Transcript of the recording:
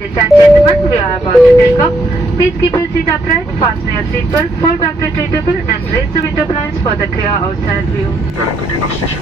Ladies and gentlemen, we are about to take off. Please keep your seat upright, fasten your seatbelt, fall back to tray table and raise the window blinds for the clear outside view. Good enough station.